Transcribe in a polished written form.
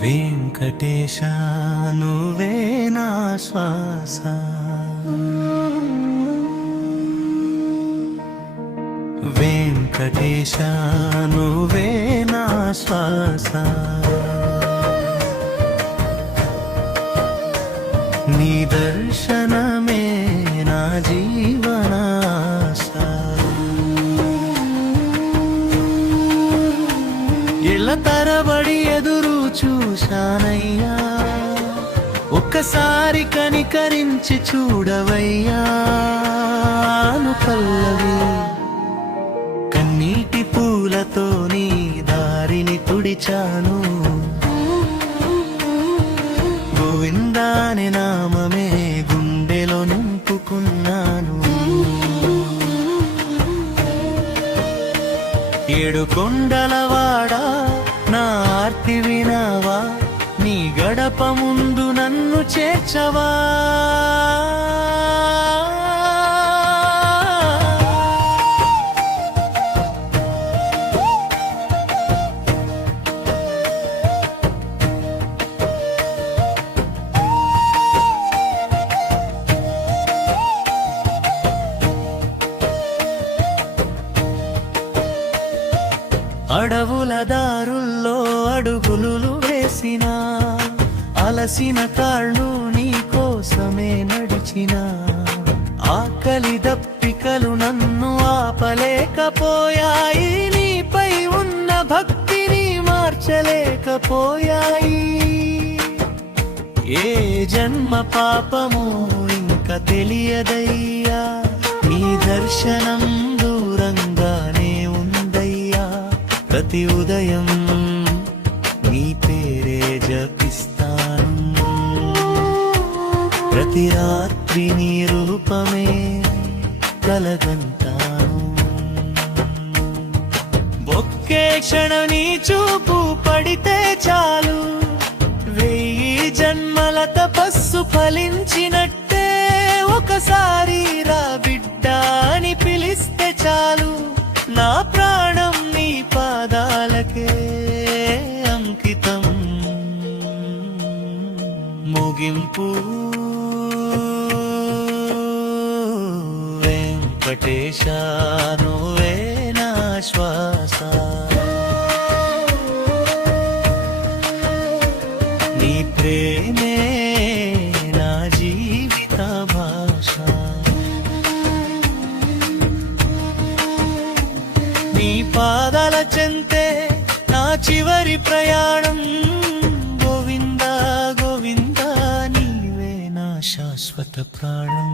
వెంకటేశ నువ్వే నా శ్వాస, వెంకటేశ నువ్వే నా శ్వాస, నీ దర్శనమే నా జీవనాశ. ఇళ్ళ తరబడి ఎదురు చూశానయ్యా, ఒక్కసారి కనికరించి చూడవయ్యా. పల్లవి కన్నీటి పూలతో నీ దారిని తుడిచాను, గోవిందాని నామమే గుండెలో నింపుకున్నాను. ఏడు కొండలవాడా నా ఆర్తి వినావా, నీ గడప ముందు నన్ను చేర్చవా. అడవుల దారుల్లో అడుగులు వేసిన, అలసిన కాళ్ళు నీ కోసమే నడిచిన, ఆకలి దప్పికలు నన్ను ఆపలేకపోయాయి, నీపై ఉన్న భక్తిని మార్చలేకపోయాయి. ఏ జన్మ పాపము ఇంకా తెలియదయ్యా, నీ దర్శనం దూరంగానే ఉందయ్యా. ప్రతి ఉదయం నీ పేరే జపిస్తాను, ప్రతి రాత్రి నీ రూపమే కలగంటాను. ఒకే క్షణం నీ చూపు పడితే చాలు, 1000 జన్మల తపస్సు ఫలించినట్టే. ఒకసారి రా బిడ్డ అని పిలిస్తే చాలు, నా ప్రాణం నీ పాదాలకే అంకితం. ముగింపు వెంకటేశ నువ్వే నా శ్వాస, నీ ప్రేమే నా జీవిత భాష. నీ పాదాల చెంతే నా చివరి ప్రయాణం, గోవిందా గోవిందా నీవే నా శాశ్వత ప్రాణం.